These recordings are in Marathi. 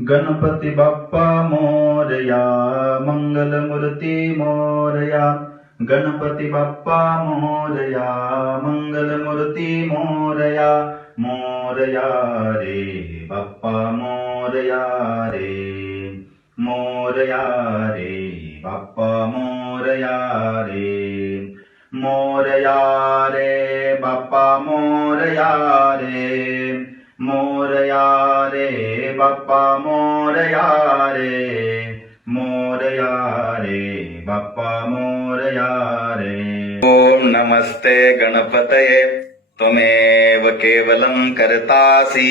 गणपती बाप्पा मोरया मंगलमूर्ती मोरया. गणपती बाप्पा मोरया मंगलमूर्ती मोरया. मोरया रे बाप्पा मोरया रे. मोरया रे बाप्पा मोरया रे. मोरया रे बाप्पा मोरया रे. मोरया रे बाप्पा मोरया रे मोरया रे बाप्पा मोरया रे ओम नमस्ते गणपतये. केवलं कर्तासि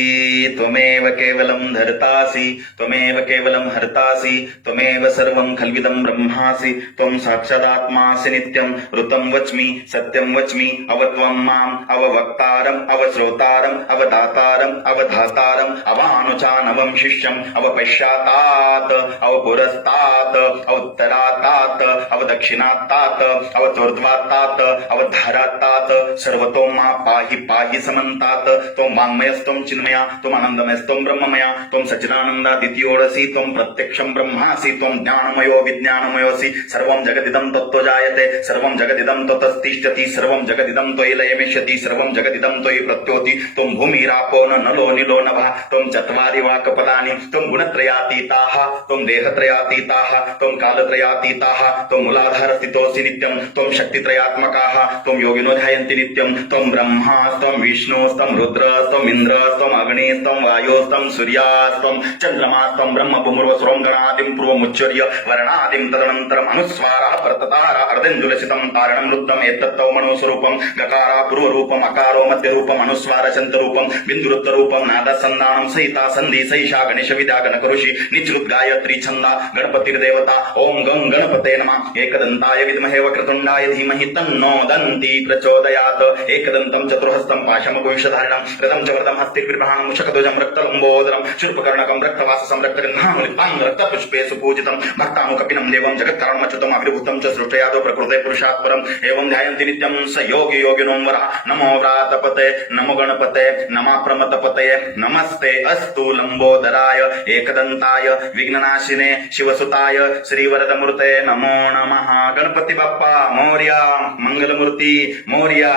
त्वमेव केवलं धर्तासि त्वमेव केवलं हर्तासि त्वमेव सर्वं खल्विदं ब्रह्मासि त्वं साक्षादात्मासि नित्यं ऋतं वच्मि सत्यं वच्मि अवत्वं माम् अववक्तारम् अवश्रोतारम् अवदातारम् अवधातारम् अवानुचानवं शिष्यम् अवपश्चातात् अवपुरस्तात् अवत्तरातात् अवदक्षिणात्तात् अवचोर्ध्वात्तात् अवधारात्तात् सर्वतो मा पाहि पाहि समन्तात् त्वं वाङ्मयस्त्वं चिन्मया त्वम् आनन्दमयस्त्वं ब्रह्ममया त्वं सच्चिदानन्दादित्योडसि त्वं प्रत्यक्षं ब्रह्मासि त्वं ज्ञानमयो विज्ञानमयोऽसि सर्वं जगदिदं तत्त्व जायते सर्वं जगदिदं त्वतस्तिष्ठति सर्वं जगदिदं त्वयि लयमिष्यति सर्वं जगदिदं त्वयि प्रत्योति त्वं भूमिरापो न नलो निलो नभः त्वं चत्वारि वाक्पदानि त्वं गुणत्रयातीताः त्वं देहत्रयातीताः त्वं कालत्रयातीताः त्वं मूलाधारस्थितोऽसि नित्यं त्वं शक्तित्रयात्मकाः त्वं योगिनो ध्यायन्ति नित्यं त्वं ब्रह्मा त्वं विष्णु ఇంద్రోస్తం రుద్రాస్తం ఇంద్రాస్తం అగ్నేస్తం వాయోస్తం సూర్యాస్తం చంద్రమాస్తం బ్రహ్మ పుమర్వ సురంగణాదిం పూర్వముచ్చర్య వర్ణాదిం తదనంతరం అనుస్వార ప్రతార అర్ధంజులసితం తారణం వృద్ధం ఎత్తత్తౌ మనోస్వరూపం గకార పూర్వ రూపం అకారో మధ్య రూపం అనుస్వార చంత రూపం బిందురుత్త రూపం నాద సంధానం సహిత సంధి సైషా గణేశ విద్యా గణక ఋషి నిచ్రుత్ గాయత్రి ఛంద గణపతిర్దేవత ఓం గం గణపతే నమ ఏకదంతాయ విద్మహే వక్రతుండాయ ధీమహి తన్నో దంతి ప్రచోదయాత్ ఏకదంతం చతుర్హస్తం పాశమకు पाशमकुविषधारिणं रथं च व्रतं हस्तिर्विभ्राणं मुषकध्वजं रक्तलम्बोदरं शिल्पकर्णकं रक्तवाससं रक्तगन्धामुलितां रक्तपुष्पे सुपूजितं भक्तानुकपिनं देवं जगत्कारणमच्युतम् अभिभूतं च सृष्टयादो प्रकृते पुरुषात् परम् एवं ध्यायन्ति नित्यं स योगी योगिनो वरः नमो व्रातपते नमो गणपते नमः प्रमतपतये नमस्ते अस्तु लम्बोदराय एकदन्ताय विघ्ननाशिने शिवसुताय श्रीवरदमूर्ते नमो नमः। गणपती बाप्पा मौर्या मंगलमूर्ती मौर्या।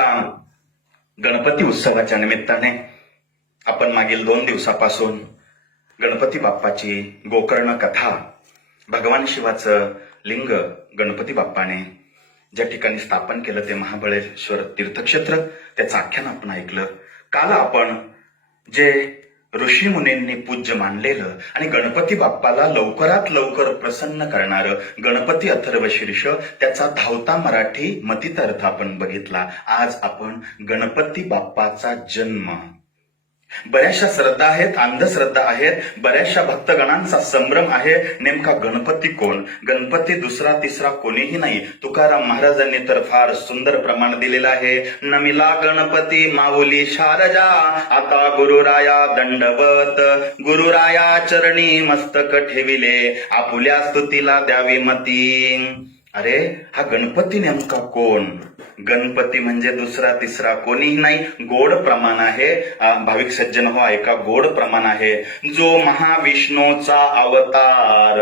गणपती उत्सवाच्या निमित्ताने आपण मागील दोन दिवसापासून गणपती बाप्पाची गोकर्ण कथा भगवान शिवाचं लिंग गणपती बाप्पाने ज्या ठिकाणी स्थापन केलं ते महाबळेश्वर तीर्थक्षेत्र त्याचं आख्यान आपण ऐकलं. काल आपण जे ऋषी मुनींनी पूज्य मानलेलं आणि गणपती बाप्पाला लवकरात लवकर प्रसन्न करणारं गणपती अथर्व शीर्ष त्याचा धावता मराठी मतितर्थ आपण बघितला. आज आपण गणपती बाप्पाचा जन्म बऱ्याचशा श्रद्धा आहेत अंधश्रद्धा आहेत बऱ्याचशा भक्तगणांचा संभ्रम आहे. नेमका गणपती कोण? गणपती दुसरा तिसरा कोणीही नाही. तुकाराम महाराजांनी तर फार सुंदर प्रमाण दिलेलं आहे. नमिला गणपती माऊली शारजा आता गुरुराया दंडवत. गुरुराया चरणी मस्तक ठेविले आपुल्या स्तुतीला द्यावी मती. अरे हा गणपती नेमका कोण? गणपती म्हणजे दुसरा तिसरा कोणीही नाही. गोड प्रमाण आहे. भाविक सज्जन हो ऐका गोड प्रमाण आहे. जो महाविष्णूचा अवतार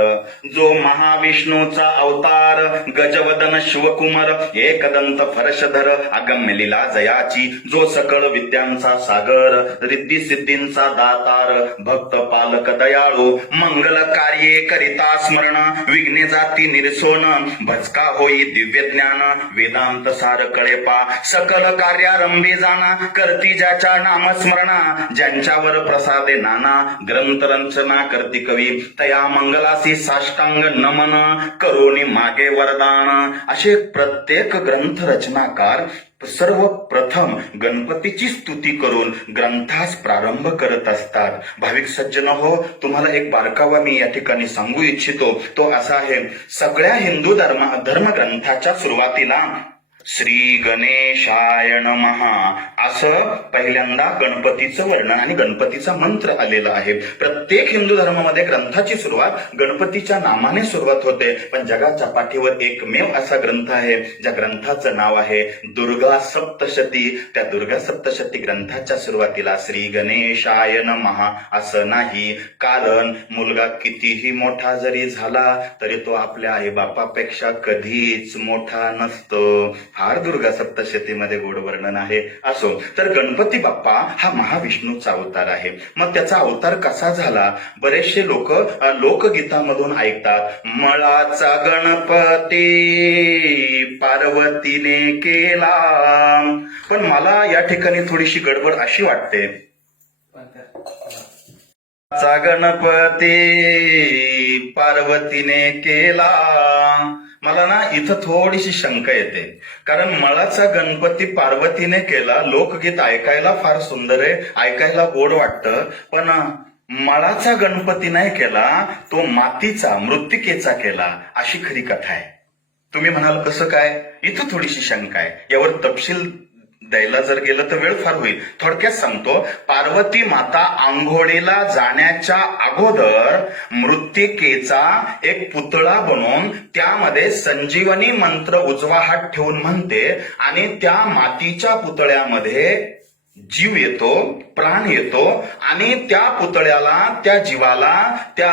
जो महाविष्णूचा अवतार गजवदन शिवकुमार एकदंत फरशधर अगम्य लिला जयाची जो सकळ विद्यांचा सागर रिद्धी सिद्धींचा दातार भक्त पालक दयाळू मंगल कार्ये करिता स्मरण विघ्ने जाती निरसोन रचका होई दिव्य ज्ञान वेदांत सार कळेपा सकल कार्यारंभी जाणा करती ज्याच्या नामस्मरणा ज्यांच्यावर प्रसादे नाना ग्रंथ रचना करती कवी तया मंगलासी साष्टांग नमन करोनी मागे वरदान असे प्रत्येक ग्रंथ रचनाकार सर्वप्रथम गणपतीची स्तुती करून ग्रंथास प्रारंभ करत असतात. भाविक सज्जन हो तुम्हाला एक बारकावा मी या ठिकाणी सांगू इच्छितो. तो असा आहे सगळ्या हिंदू धर्म धर्मग्रंथाच्या सुरुवातीला श्री गणेशाय महा असं पहिल्यांदा गणपतीचं वर्णन आणि गणपतीचा मंत्र आलेला आहे. प्रत्येक हिंदू धर्मामध्ये ग्रंथाची सुरुवात गणपतीच्या नामाने सुरुवात होते. पण जगाच्या पाठीवर एकमेव असा ग्रंथ आहे ज्या ग्रंथाचं नाव आहे दुर्गा सप्तशती. त्या दुर्गा सप्तशती ग्रंथाच्या सुरुवातीला श्री गणेशाय महा असं नाही कारण मुलगा कितीही मोठा जरी झाला तरी तो आपल्या आईबापापेक्षा कधीच मोठा नसतो. फार दुर्गा सप्तशतीमध्ये गोड वर्णन आहे. असो तर गणपती बाप्पा हा महाविष्णूचा अवतार आहे. मग त्याचा अवतार कसा झाला? बरेचसे लोक लोकगीतामधून ऐकतात मळाचा गणपती पार्वतीने केला. पण मला या ठिकाणी थोडीशी गडबड अशी वाटते. गणपती पार्वतीने केला. मला ना इथं थोडीशी शंका येते. कारण मळाचा गणपती पार्वतीने केला लोकगीत ऐकायला फार सुंदर आहे ऐकायला गोड वाटतं. पण मळाचा गणपती नाही केला तो मातीचा मृत्तिकेचा केला अशी खरी कथा आहे. तुम्ही म्हणाल कसं काय? इथं थोडीशी शंका आहे. यावर तपशील द्यायला जर गेलं तर वेळ फार होईल. थोडक्यात सांगतो पार्वती माता आंघोळीला जाण्याच्या अगोदर मृत्तिकेचा एक पुतळा बनवून त्यामध्ये संजीवनी मंत्र उजवा हात ठेवून म्हणते आणि त्या मातीच्या पुतळ्यामध्ये जीव येतो. प्राण येतो आणि त्या पुतळ्याला त्या जीवाला त्या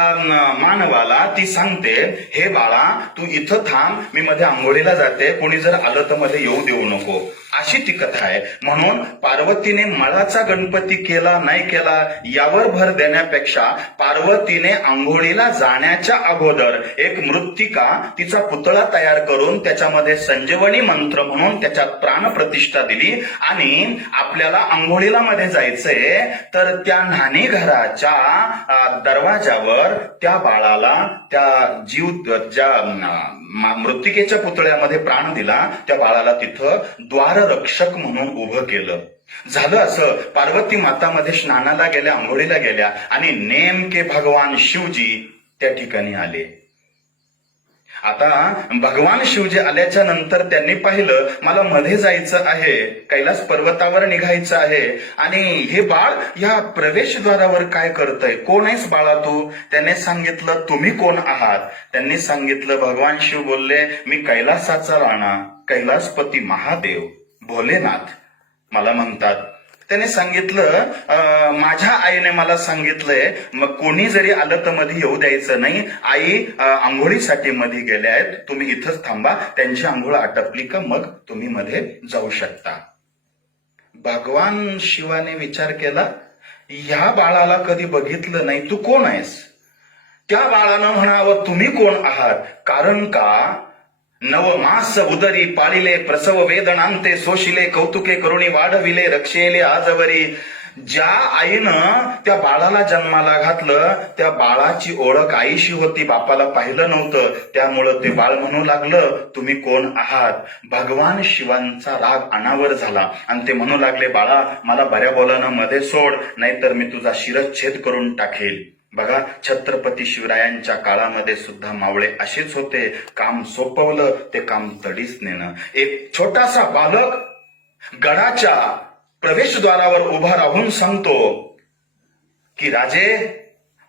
मानवाला ती सांगते हे बाळा तू इथं थांब मी मध्ये आंघोळीला जाते कोणी जर आलं तर मध्ये येऊ देऊ नको. अशी ती कथा आहे. म्हणून पार्वतीने मळाचा गणपती केला नाही केला यावर भर देण्यापेक्षा पार्वतीने आंघोळीला जाण्याच्या अगोदर एक मृत्तिका तिचा पुतळा तयार करून त्याच्यामध्ये संजीवनी मंत्र म्हणून त्याच्यात प्राणप्रतिष्ठा दिली आणि आपल्याला आंघोळीला मध्ये जायचंय. तर त्या न्हाणी घराच्या दरवाजावर त्या बाळाला त्या जीव ज्या मृतिकेच्या मृत्तिकेच्या पुतळ्यामध्ये प्राण दिला त्या बाळाला तिथं द्वाररक्षक म्हणून उभं केलं. झालं असं पार्वती मातामध्ये स्नानाला गेल्या आंघोळीला गेल्या आणि नेमके भगवान शिवजी त्या ठिकाणी आले. आता भगवान शिवजी आल्याच्यानंतर त्यांनी पाहिलं मला मध्ये जायचं आहे कैलास पर्वतावर निघायचं आहे. आणि हे बाळ या प्रवेशद्वारावर काय करतय? कोण आहेस बाळा तू? त्याने सांगितलं तुम्ही कोण आहात? त्यांनी सांगितलं भगवान शिव बोलले मी कैलासाचा राणा कैलासपती महादेव. भोलेनाथ. मला म्हणतात त्याने सांगितलं अं, माझ्या आईने मला सांगितलंय मग कोणी जरी आलं तर मध्ये येऊ द्यायचं नाही. आई आंघोळीसाठी मध्ये गेल्या आहेत. तुम्ही इथंच थांबा. त्यांची आंघोळ आटपली का मग तुम्ही मध्ये जाऊ शकता. भगवान शिवाने विचार केला ह्या बाळाला कधी बघितलं नाही? तू कोण आहेस? त्या बाळानं म्हणावं तुम्ही कोण आहात? कारण का नव मास उदरी पाळिले प्रसव वेदनांते सोशिले कौतुके करुणी वाढविले रक्षेले आजवरी. ज्या आईनं त्या बाळाला जन्माला घातलं त्या बाळाची ओळख आईशी होती बापाला पाहिलं नव्हतं. त्यामुळं ते बाळ म्हणू लागलं तुम्ही कोण आहात? भगवान शिवांचा राग अनावर झाला. आणि ते म्हणू लागले बाळा मला बऱ्या बोलानं मध्ये सोड नाहीतर मी तुझा शिरच्छेद करून टाकेल. बघा छत्रपती शिवरायांच्या काळामध्ये सुद्धा मावळे असेच होते. काम सोपवलं ते काम तडीच नेणं. एक छोटासा बालक गडाच्या प्रवेशद्वारावर उभा राहून सांगतो की राजे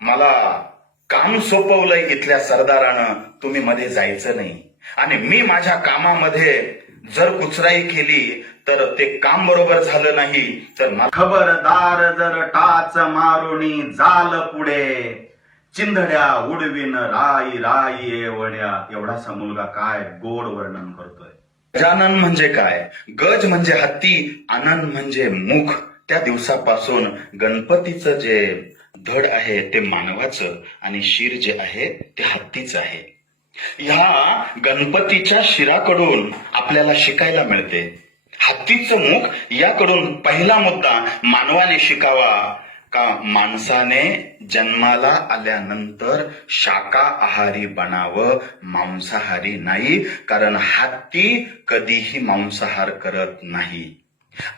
मला काम सोपवलंय इथल्या सरदारानं. तुम्ही मध्ये जायचं नाही. आणि मी माझ्या कामामध्ये जर कुचराई केली तर ते काम बरोबर झालं नाही तर खबरदार जर टाच मारुणी जाल पुढे. चिंधड्या उडविन राई राई एवढ्या. एवढासा मुलगा काय गोड वर्णन करतोय. गजानन म्हणजे काय? गज म्हणजे हत्ती आनंद म्हणजे मुख. त्या दिवसापासून गणपतीचं जे धड आहे ते मानवाचं आणि शिर जे आहे ते हत्तीचं आहे. ह्या गणपतीच्या शिराकडून आपल्याला शिकायला मिळते. हत्तीचं मुख याकडून पहिला मुद्दा मानवाने शिकावा. का माणसाने जन्माला आल्यानंतर शाकाहारी बनावं मांसाहारी नाही? कारण हत्ती कधीही मांसाहार करत नाही.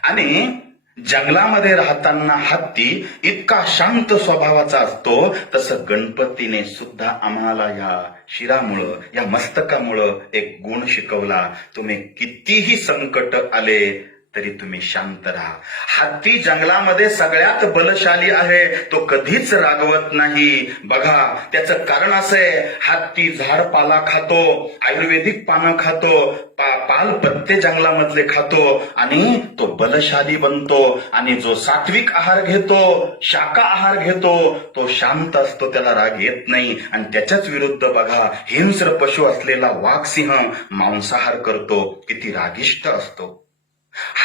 आणि जंगलामध्ये राहताना हत्ती इतका शांत स्वभावाचा असतो तसं गणपतीने सुद्धा आम्हाला या शिरामुळं या मस्तकामुळं एक गुण शिकवला. तुम्ही कितीही संकट आले तरी तुम्ही शांत राहा. हत्ती जंगलामध्ये सगळ्यात बलशाली आहे. तो कधीच रागवत नाही. बघा त्याचं कारण असं आहे हत्ती झाड पाला खातो आयुर्वेदिक पानं खातो पा पाल पत्ते जंगलामधले खातो आणि तो बलशाली बनतो आणि जो सात्विक आहार घेतो शाका आहार घेतो तो शांत असतो त्याला राग येत नाही. आणि त्याच्याच विरुद्ध बघा हिंस्र पशु असलेला वाघसिंह मांसाहार करतो. किती रागिष्ट असतो.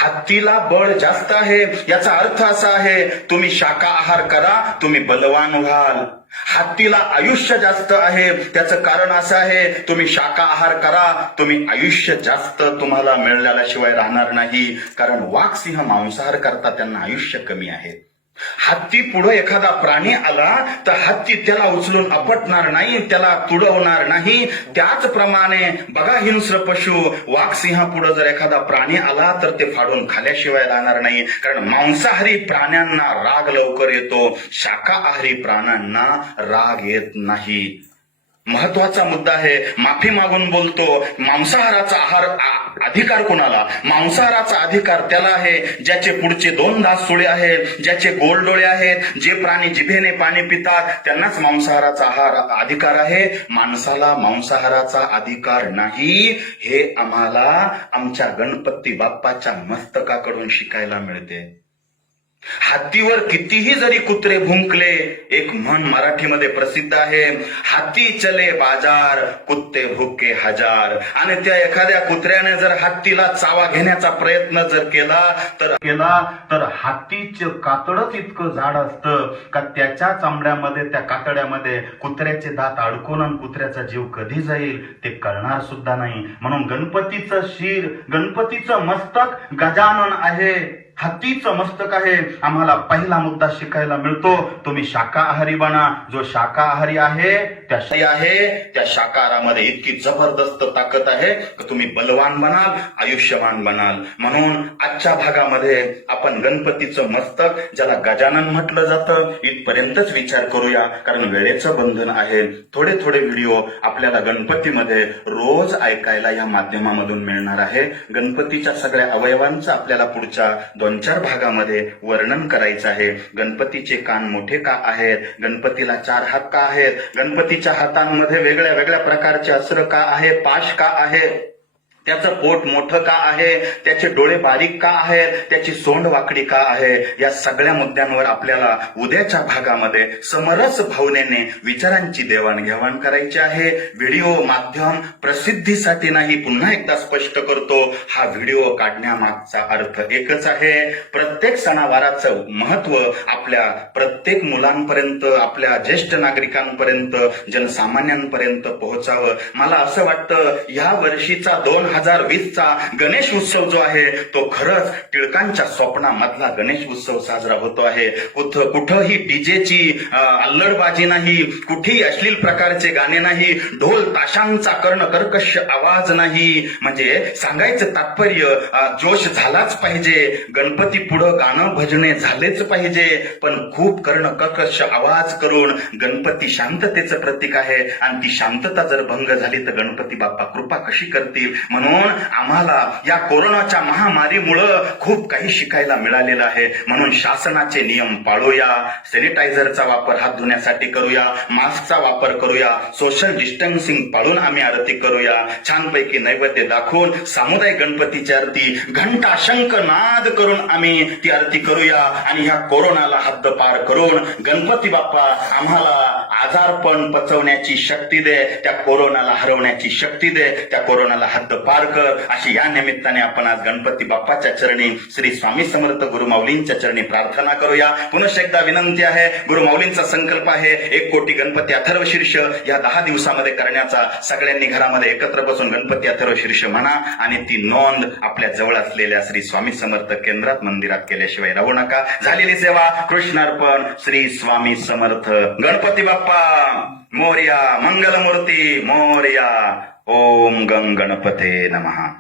हत्तीला बळ जास्त आहे याचा अर्थ असा आहे तुम्ही शाकाहार करा तुम्ही बलवान व्हाल. हत्तीला आयुष्य जास्त आहे त्याचं कारण असं आहे तुम्ही शाकाहार करा तुम्ही आयुष्य जास्त तुम्हाला मिळाल्याशिवाय राहणार नाही कारण वाघ सिंह मांसाहार करता त्यांना आयुष्य कमी आहे. हत्ती पुढे एखादा प्राणी आला तर हत्ती त्याला उचलून अपटणार नाही त्याला तुडवणार नाही. त्याचप्रमाणे बघा हिंस्र पशु वाघसिंहा पुढे जर एखादा प्राणी आला तर ते फाडून खाल्याशिवाय राहणार नाही. कारण मांसाहारी प्राण्यांना राग लवकर येतो. शाकाहारी प्राण्यांना राग येत नाही. महत्त्वाचा मुद्दा आहे. माफी मागून बोलतो. मांसाहाराचा आहार अधिकार कोणाला? मांसाहाराचा अधिकार त्याला आहे ज्याचे पुढचे दोन दास सुळे आहेत ज्याचे गोल डोळे आहेत जे प्राणी जिभेने पाणी पितात त्यांनाच मांसाहाराचा आहार अधिकार आहे. माणसाला मांसाहाराचा अधिकार नाही हे आम्हाला आमच्या गणपती बाप्पाच्या मस्तकाकडून शिकायला मिळते. हत्तीवर कितीही जरी कुत्रे भुंकले एक म्हण मराठीमध्ये प्रसिद्ध आहे. हत्ती चले बाजार कुत्ते भुके हजार. आणि त्या एखाद्या कुत्र्याने जर हत्तीला चावा घेण्याचा प्रयत्न जर केला तर केला तर हत्तीचं कातडच इतकं झाड असतं का त्याच्या चामड्यामध्ये त्या कातड्यामध्ये कुत्र्याचे दात अडकून आणि कुत्र्याचा जीव कधी जाईल ते कळणार सुद्धा नाही. म्हणून गणपतीचं शिर गणपतीचं मस्तक गजानन आहे. हत्तीचं मस्तक आहे. आम्हाला पहिला मुद्दा शिकायला मिळतो. तुम्ही शाकाहारी बना. जो शाकाहारी आहे त्या आहे त्या शाकाहारामध्ये इतकी जबरदस्त ताकद आहे की तुम्ही बलवान बनाल आयुष्यवान बनाल. म्हणून आजच्या भागामध्ये आपण गणपतीचं मस्तक ज्याला गजानन म्हटलं जातं इथपर्यंतच विचार करूया. कारण वेळेचं बंधन आहे. थोडे थोडे व्हिडिओ आपल्याला गणपतीमध्ये रोज ऐकायला या माध्यमामधून मिळणार आहे. गणपतीच्या सगळ्या अवयवांचं आपल्याला पुढच्या दोन चार भागामध्ये वर्णन करायचं आहे. गणपतीचे कान मोठे का आहेत? गणपतीला चार हात का आहेत? गणपतीच्या हातांमध्ये वेगळ्या वेगळ्या प्रकारचे अस्त्र का आहे पाश का आहे त्याचं पोट मोठं का आहे? त्याचे डोळे बारीक का आहेत? त्याची सोंड वाकडी का आहे? या सगळ्या मुद्द्यांवर आपल्याला उद्याच्या भागामध्ये समरस भावनेने विचारांची देवाणघेवाण करायची आहे. व्हिडिओ माध्यम प्रसिद्धीसाठी नाही पुन्हा एकदा स्पष्ट करतो हा व्हिडिओ काढण्यामागचा अर्थ एकच आहे. प्रत्येक सणावाराचं महत्त्व आपल्या प्रत्येक मुलांपर्यंत आपल्या ज्येष्ठ नागरिकांपर्यंत जनसामान्यांपर्यंत पोहोचावं. मला असं वाटतं या वर्षीचा दोन हजार वीसचा गणेश उत्सव जो आहे तो खरंच टिळकांच्या स्वप्नामधला गणेश उत्सव साजरा होतो आहे. कुठं कुठंही डीजेची अल्लडबाजी नाही कुठेही अश्लील प्रकारचे गाणे नाही ढोल ताशांचा कर्ण कर्कश आवाज नाही. म्हणजे सांगायचं तात्पर्य जोश झालाच पाहिजे गणपती पुढं गाणं भजने झालेच पाहिजे पण खूप कर्ण कर्कश आवाज करून गणपती शांततेचं प्रतीक आहे. आणि ती शांतता जर भंग झाली तर गणपती बाप्पा कृपा कशी करतील? म्हणून म्हणून आम्हाला या कोरोनाच्या महामारीमुळं खूप काही शिकायला मिळालेलं आहे. म्हणून शासनाचे नियम पाळूया सॅनिटायझरचा वापर हात धुण्यासाठी करूया मास्कचा वापर करूया सोशल डिस्टन्सिंग पाळून आम्ही आरती करूया. छानपैकी नैवेद्य दाखवून सामुदायिक गणपतीची आरती घंटा शंख नाद करून आम्ही ती आरती करूया. आणि ह्या कोरोनाला हद्द पार करून गणपती बाप्पा आम्हाला आजारपण पचवण्याची शक्ती दे त्या कोरोनाला हरवण्याची शक्ती दे त्या कोरोनाला हद्द पार कर अशी या निमित्ताने आपण आज गणपती बाप्पाच्या चरणी श्री स्वामी समर्थ गुरु माऊलींच्या चरणी प्रार्थना करूया. पुनश्च एकदा विनंती आहे गुरु माऊलींचा संकल्प आहे एक कोटी गणपती अथर्व शीर्ष या दहा दिवसामध्ये करण्याचा. सगळ्यांनी घरामध्ये एकत्र बसून गणपती अथर्व शीर्ष म्हणा आणि ती नोंद आपल्या जवळ असलेल्या श्री स्वामी समर्थ केंद्रात मंदिरात केल्याशिवाय राहू नका. झालेली सेवा कृष्णार्पण श्री स्वामी समर्थ. गणपती बाप्पा मोर्या मंगलमूर्ती मोर्या. ॐ गङ्गणपते नमः।